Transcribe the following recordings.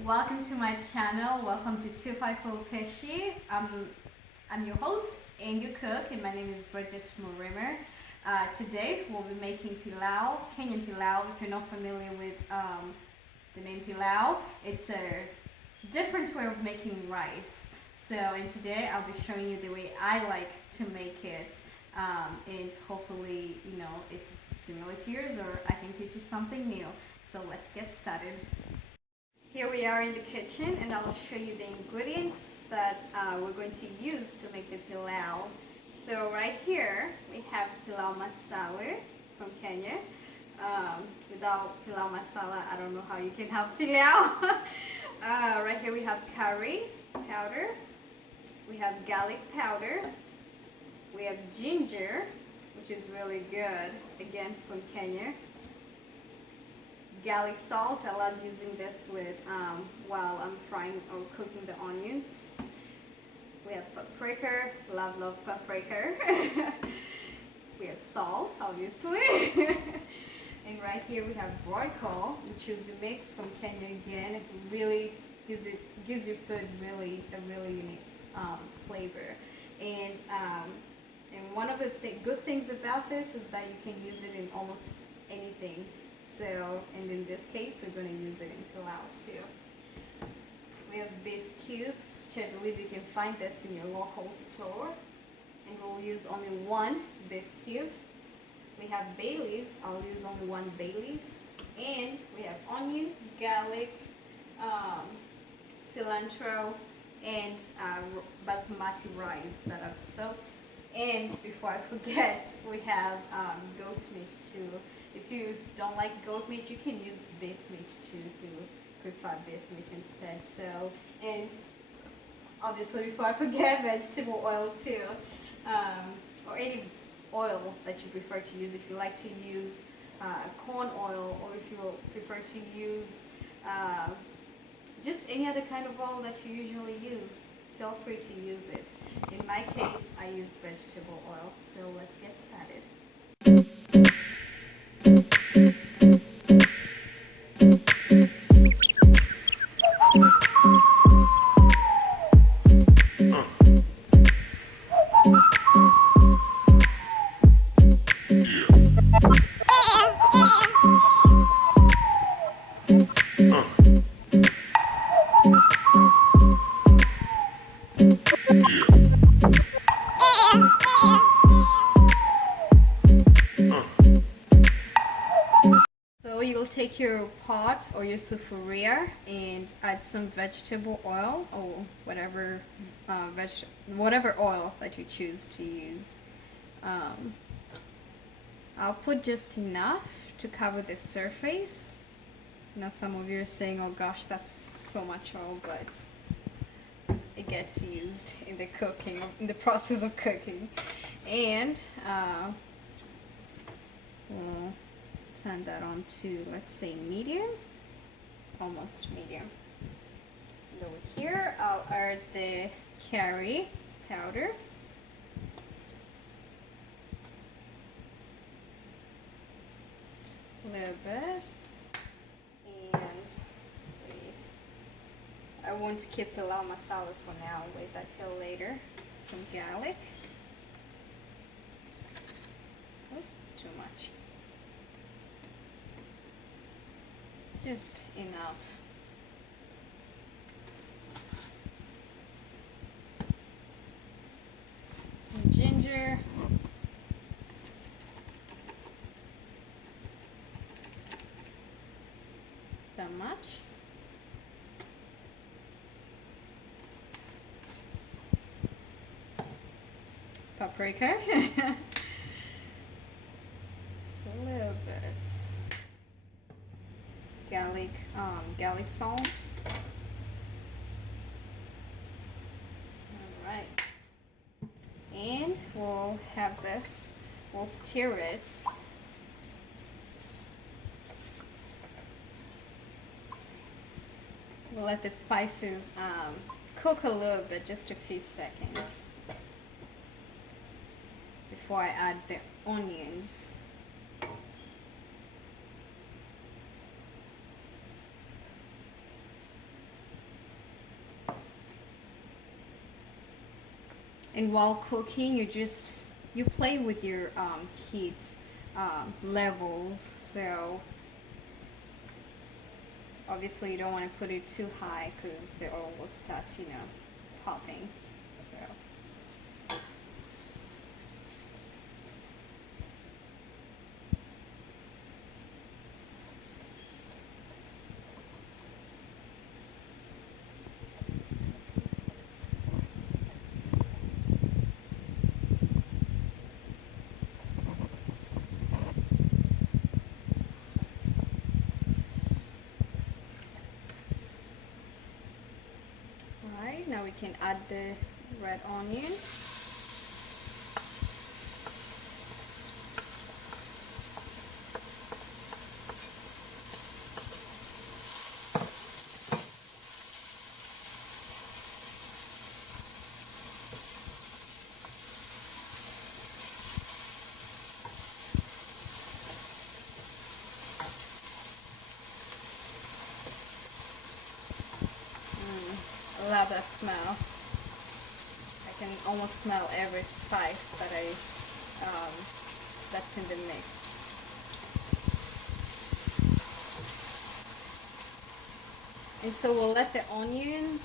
welcome to my channel. Welcome to 254 Peshi. I'm your host and your cook, and my name is Bridget Murimer. Today we'll be making pilau, Kenyan pilau. If you're not familiar with the name pilau, it's a different way of making rice. So, and today I'll be showing you the way I like to make it, and hopefully, it's similar to yours, or I can teach you something new. So let's get started. Here we are in the kitchen, and I'll show you the ingredients that we're going to use to make the pilau. So right here we have pilau masala from Kenya. Without pilau masala, I don't know how you can have pilau. Right here we have curry powder, we have garlic powder, we have ginger, which is really good, again from Kenya. Garlic salt, I love using this with while I'm frying or cooking the onions. We have paprika, love paprika. We have salt, obviously. And right here we have royco, which is a mix from Kenya again. It really gives your food a really unique flavor. And one of the good things about this is that you can use it in almost anything. So, and in this case, we're going to use it in pilau too. We have beef cubes, which I believe you can find this in your local store. And we'll use only one beef cube. We have bay leaves. I'll use only one bay leaf. And we have onion, garlic, cilantro, and basmati rice that I've soaked. And before I forget, we have goat meat too. If you don't like goat meat, you can use beef meat too if you prefer beef meat instead. So, and obviously before I forget, vegetable oil too, or any oil that you prefer to use. If you like to use corn oil, or if you prefer to use just any other kind of oil that you usually use, feel free to use it. In my case, I use vegetable oil. So let's get started. So you'll take your pot or your sufuria and add some vegetable oil or whatever whatever oil that you choose to use. I'll put just enough to cover the surface. Some of you are saying, "Oh gosh, that's so much oil," but it gets used in the process of cooking, and we'll turn that on to, let's say, medium, almost medium. And over here I'll add the curry powder, just a little bit, and let's see, I won't keep pilau masala for now, wait that till later. Some garlic. Oops, too much. Just enough. Some ginger. That much. Paprika. Just a little bit. Garlic salt. All right, and we'll have this. We'll stir it. We'll let the spices cook a little bit, just a few seconds, before I add the onions. And while cooking, you play with your heat levels. So obviously you don't want to put it too high because the oil will start, popping. So right now we can add the red onion. I love that smell. I can almost smell every spice that's in the mix. And so we'll let the onion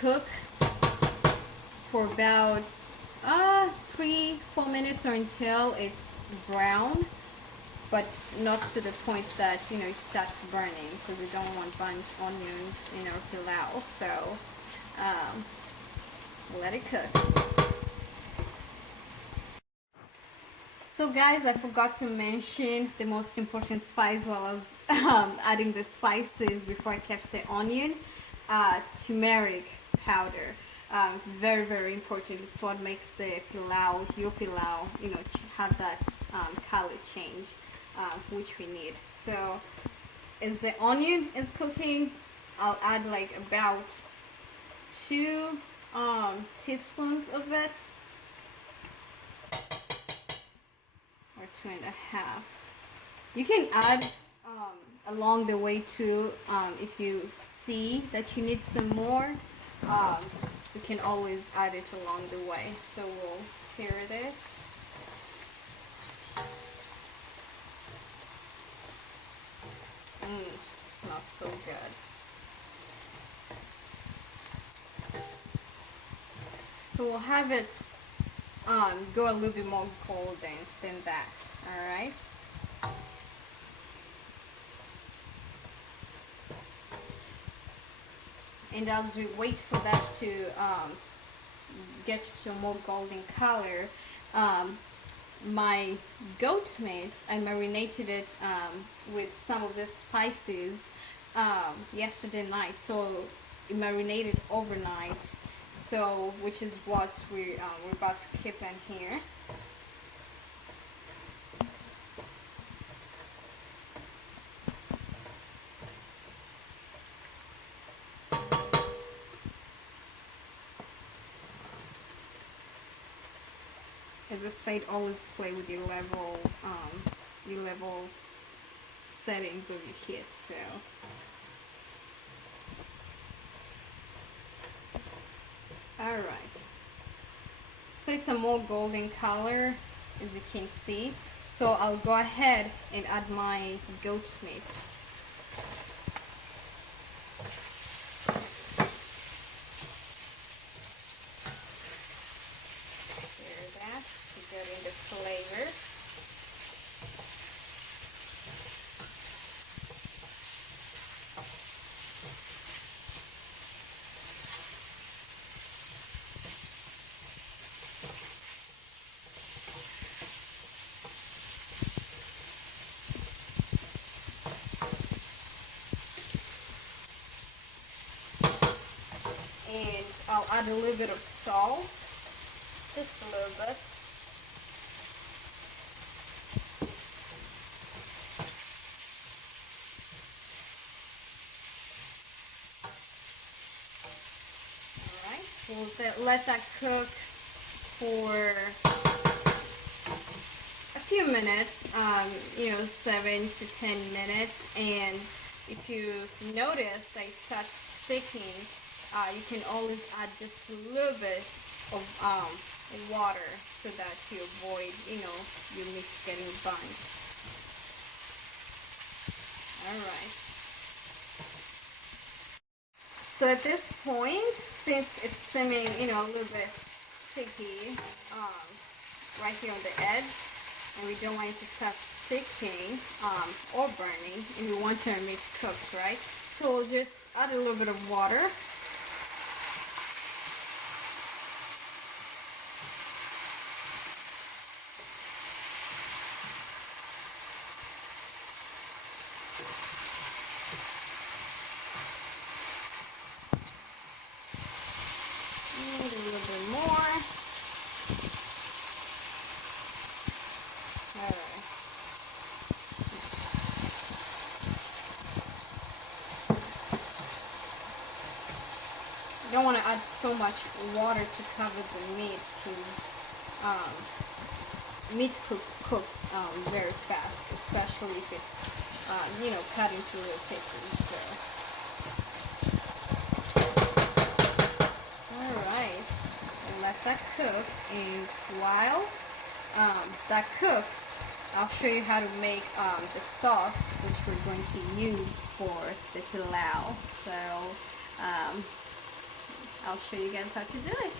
cook for about 3-4 minutes or until it's brown, but not to the point that it starts burning, because we don't want burnt onions in our pilau. So let it cook. So guys, I forgot to mention the most important spice while I was adding the spices before I kept the onion. Turmeric powder. Very, very important. It's what makes the pilau, your pilau, have that color change, which we need. So as the onion is cooking, I'll add like about 2 teaspoons of it, or 2.5. You can add along the way too. If you see that you need some more, you can always add it along the way. So we'll stir this. Smells so good. So we'll have it go a little bit more golden than that. All right. And as we wait for that to get to a more golden color, my goat meat, I marinated it with some of the spices yesterday night, so it marinated overnight. So, which is what we're about to keep in here. As I said, always play with your level settings of your heat. So. Alright, so it's a more golden color, as you can see. So I'll go ahead and add my goat meat. Stir that to get in the flavor. And I'll add a little bit of salt, just a little bit. Alright, we'll let that cook for a few minutes, 7 to 10 minutes. And if you notice they start sticking, you can always add just a little bit of water so that you avoid, your meat getting burnt. All right. So at this point, since it's simmering, a little bit sticky right here on the edge, and we don't want it to start sticking or burning, and we want our meat cooked, right? So we'll just add a little bit of water. And a little bit more. Alright. You don't want to add so much water to cover the meat because meat cooks very fast, especially if it's cut into little pieces. So. Alright, and let that cook, and while that cooks, I'll show you how to make the sauce which we're going to use for the pilau. So I'll show you guys how to do it.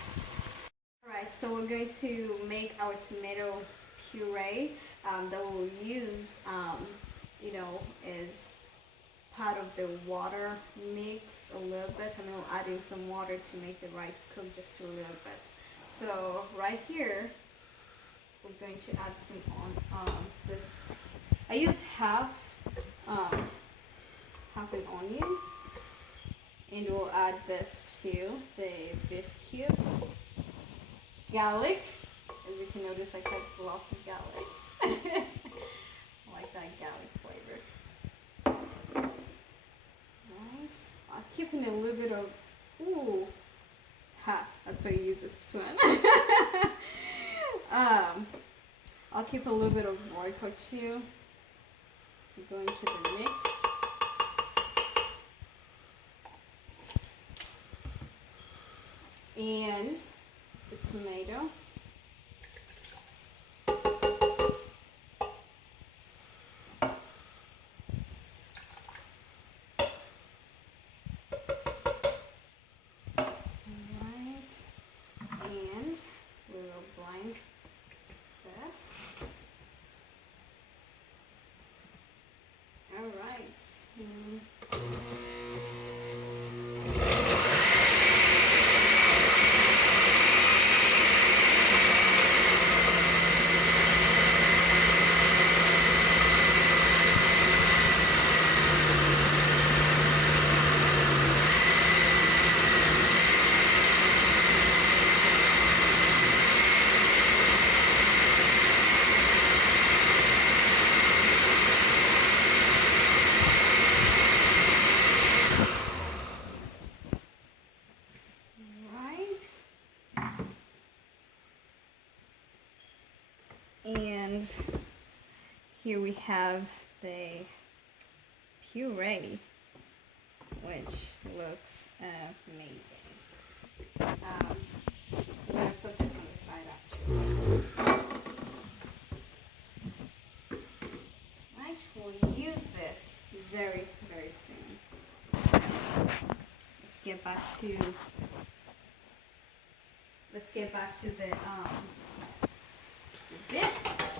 Alright, so we're going to make our tomato puree that we'll use, is part of the water mix a little bit. I'm adding some water to make the rice cook just a little bit. So right here, we're going to add some on this. I used half an onion, and we'll add this to the beef cube. Garlic, as you can notice, I cut lots of garlic. I like that garlic flavor. Right, I'll keep in a little bit of, that's why you use a spoon. I'll keep a little bit of Royco too to go into the mix. And the tomato. Alright, and we will blind this. Alright, and and here we have the puree, which looks amazing. I'm going to put this on the side actually. Right, we'll use this very, very soon. So let's get back to the bit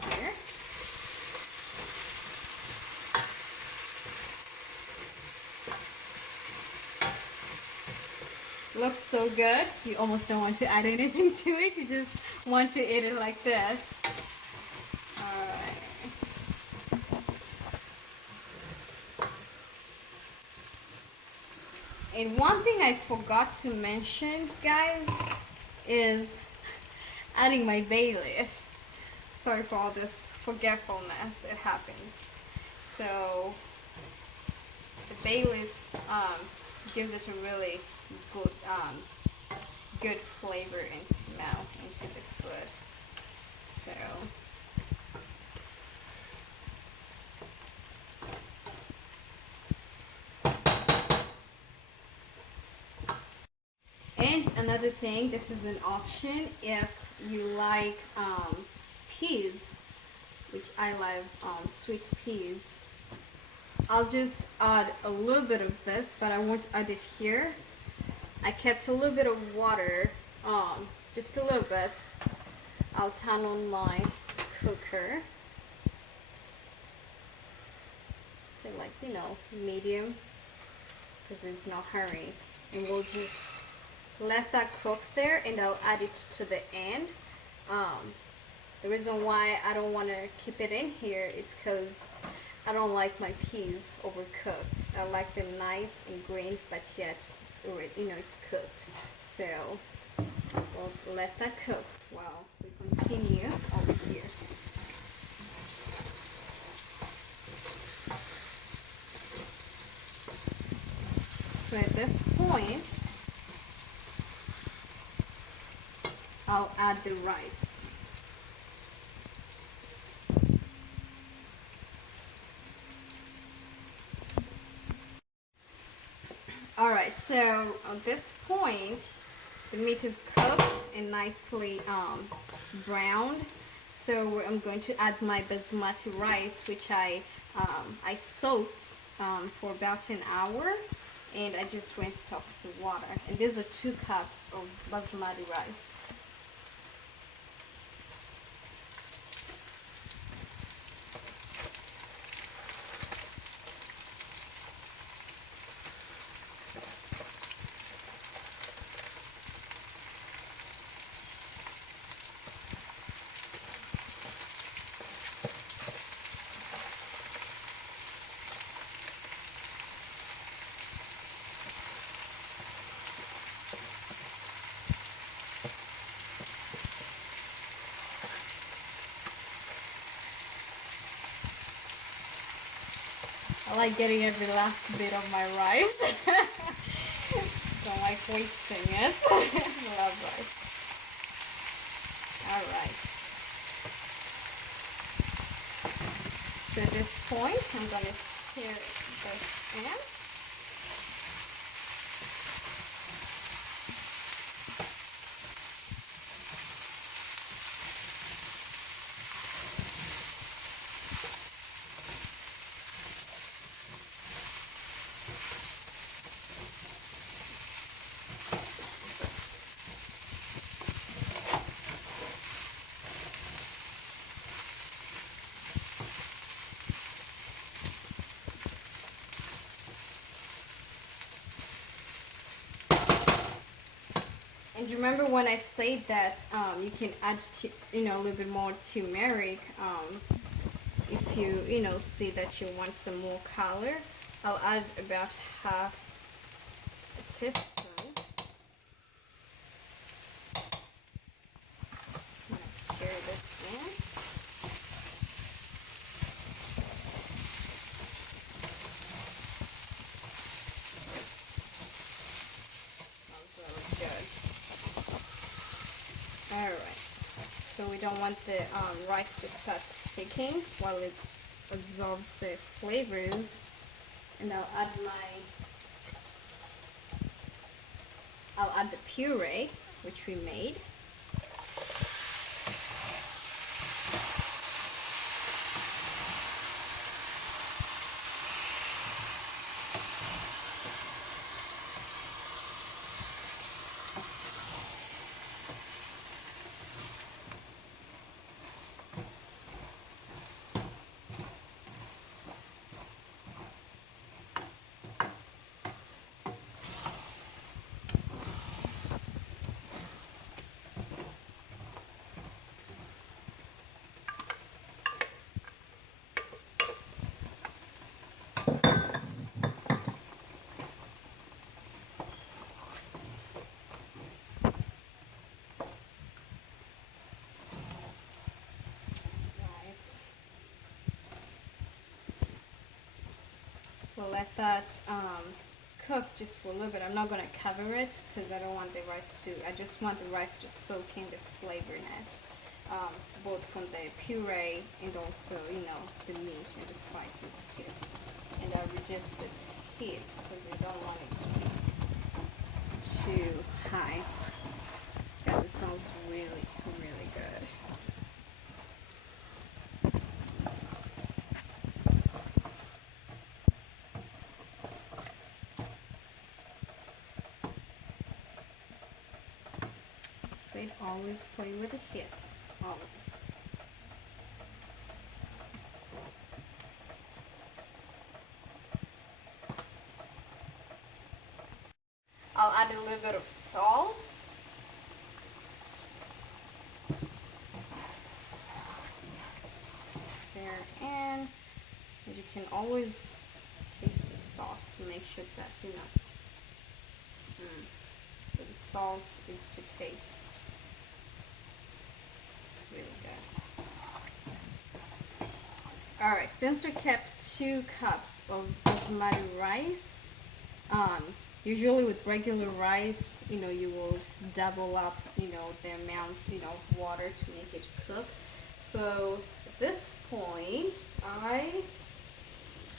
here. Looks so good. You almost don't want to add anything to it. You just want to eat it like this. Alright. And one thing I forgot to mention, guys, is adding my bay leaf. Sorry for all this forgetfulness, it happens. So the bay leaf gives it a really good flavor and smell into the food. So and another thing, this is an option if you like peas, which I love sweet peas. I'll just add a little bit of this, but I won't add it here. I kept a little bit of water, just a little bit. I'll turn on my cooker. So like, you know, medium, because there's no hurry. And we'll just let that cook there, and I'll add it to the end. The reason why I don't want to keep it in here is because I don't like my peas overcooked. I like them nice and green, but yet it's already, you know, it's cooked. So we'll let that cook while we continue over here. So at this point, I'll add the rice. Alright, so at this point, the meat is cooked and nicely browned. So I'm going to add my basmati rice, which I soaked for about an hour, and I just rinsed off the water. And these are 2 cups of basmati rice. I like getting every last bit of my rice. Don't like wasting it. I love rice. Alright. So at this point, I'm going to stir this in. And remember when I said that you can add, a little bit more turmeric if you see that you want some more color. I'll add about half a teaspoon. I'm gonna stir this in. Alright, so we don't want the rice to start sticking while it absorbs the flavors. And I'll add the puree, which we made. We'll let that cook just for a little bit. I'm not going to cover it because I don't want the rice to, I just want the rice to soak in the flavorness, both from the puree and also, the meat and the spices too. And I'll reduce this heat because we don't want it to be too high. smells really, really good. Say always play with the hits, always. I'll add a little bit of salt. Stir it in. And you can always taste the sauce to make sure that, you know, the salt is to taste. Really good. Alright, since we kept 2 cups of basmati rice, usually with regular rice, you know, you will double up, you know, the amount, you know, of water to make it cook. So at this point,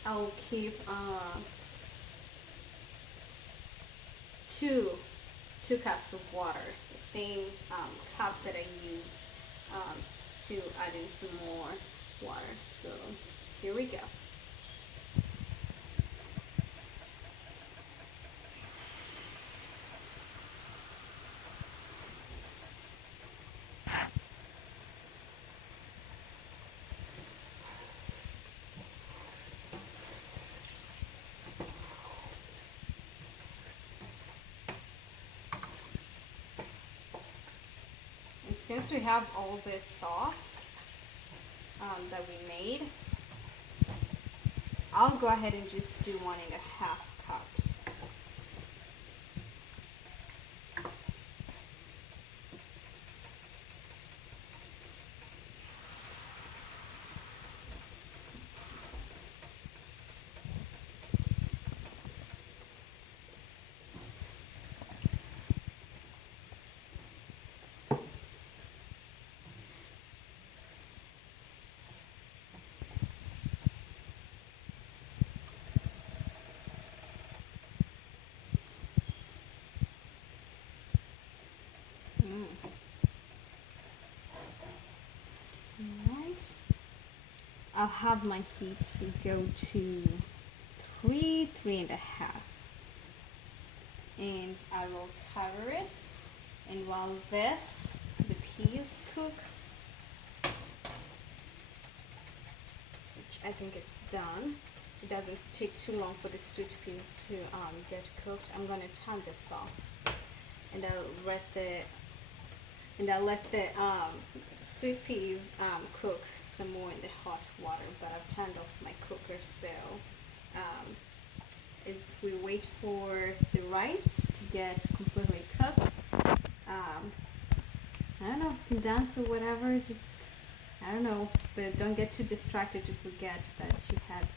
I'll keep 2 cups of water, the same cup that I used to add in some more water. So here we go. And since we have all this sauce that we made, I'll go ahead and just do 1.5 cups. Alright. I'll have my heat go to 3.5. And I will cover it. And while the peas cook, which I think it's done, it doesn't take too long for the sweet peas to get cooked. I'm gonna turn this off, and I'll let the sweet peas cook some more in the hot water. But I've turned off my cooker, so as we wait for the rice to get completely cooked, I don't know, you can dance or whatever, just, I don't know, but don't get too distracted to forget that you had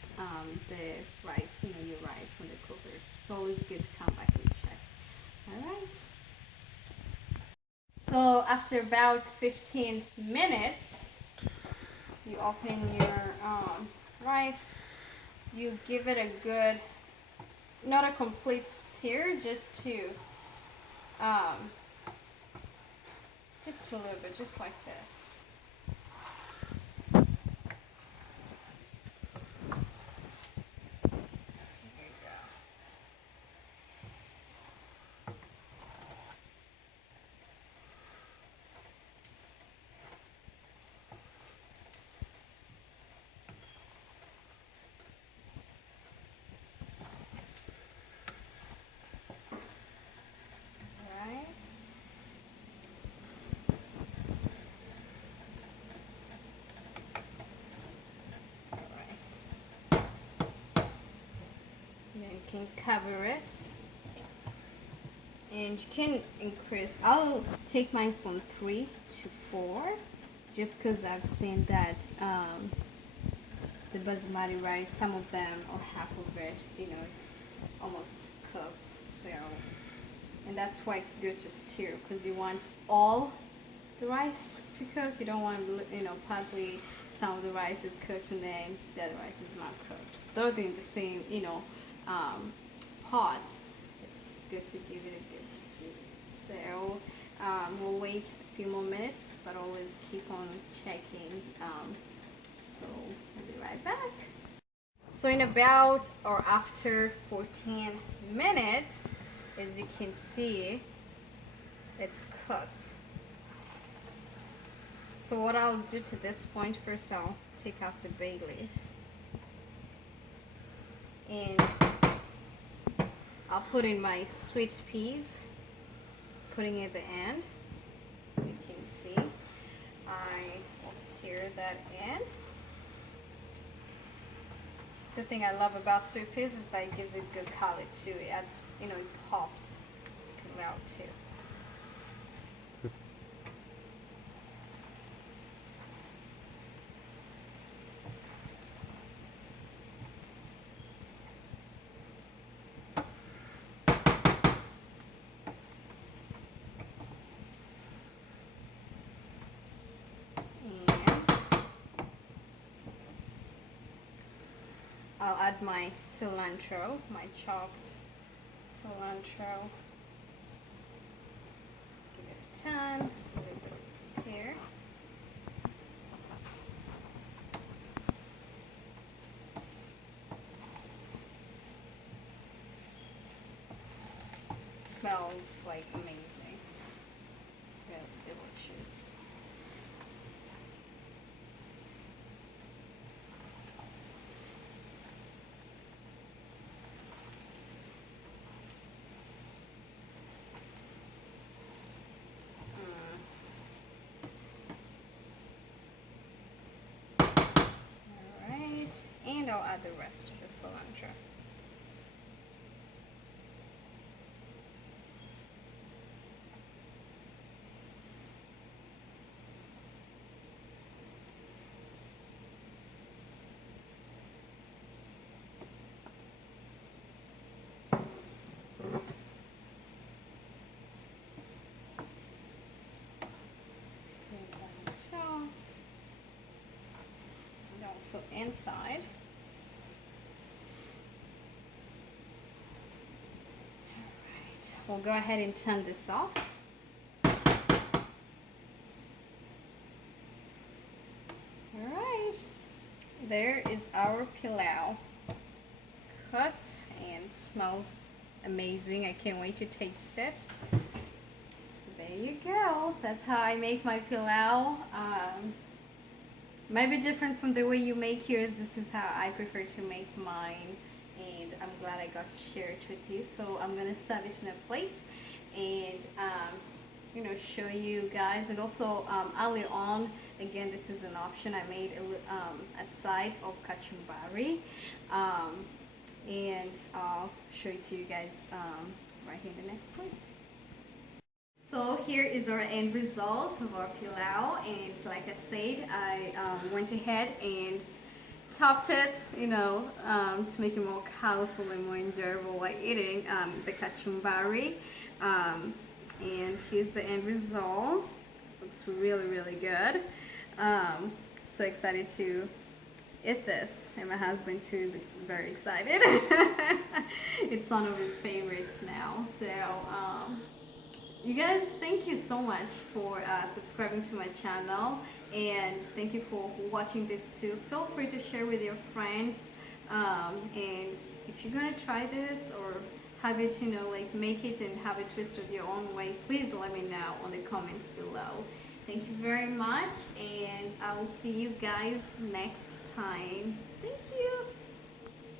the rice, you know, your rice on the cooker. It's always good to come back and check. Alright. So after about 15 minutes, you open your rice, you give it a good, not a complete stir, just a little bit, just like this. Then you can cover it, and you can increase. I'll take mine from 3 to 4, just because I've seen that the basmati rice, some of them or half of it, you know, it's almost cooked. So, and that's why it's good to stir, because you want all the rice to cook. You don't want, you know, partly some of the rice is cooked and then the other rice is not cooked. Though they're in the same, you know, pot, it's good to give it a good steam. So We'll wait a few more minutes, but always keep on checking. So we'll be right back. So in about or after 14 minutes, as you can see, it's cooked. So what I'll do to this point, first I'll take out the bay leaf. And I'll put in my sweet peas, putting it at the end. As you can see, I will stir that in. The thing I love about sweet peas is that it gives it good color too. It adds, it pops out too. I'll add my cilantro, my chopped cilantro. Give it a time, give it a bit of a stir. It smells like amazing, really delicious. And I'll add the rest of the cilantro. And also inside. We'll go ahead and turn this off. Alright, there is our pilau cooked and smells amazing. I can't wait to taste it. So there you go. That's how I make my pilau. Might be different from the way you make yours. This is how I prefer to make mine. And I'm glad I got to share it with you. So I'm gonna serve it in a plate and show you guys. And also earlier on, again, this is an option, I made a side of kachumbari, and I'll show it to you guys right here in the next clip. So here is our end result of our pilau, and like I said, I went ahead and topped it, to make it more colorful and more enjoyable while eating the kachumbari. And here's the end result. Looks really, really good. So excited to eat this, and my husband too is very excited. It's one of his favorites now. So you guys, thank you so much for subscribing to my channel, and thank you for watching this too. Feel free to share with your friends, and if you're gonna try this or have it, make it and have a twist of your own way, please let me know on the comments below. Thank you very much, and I will see you guys next time. Thank you.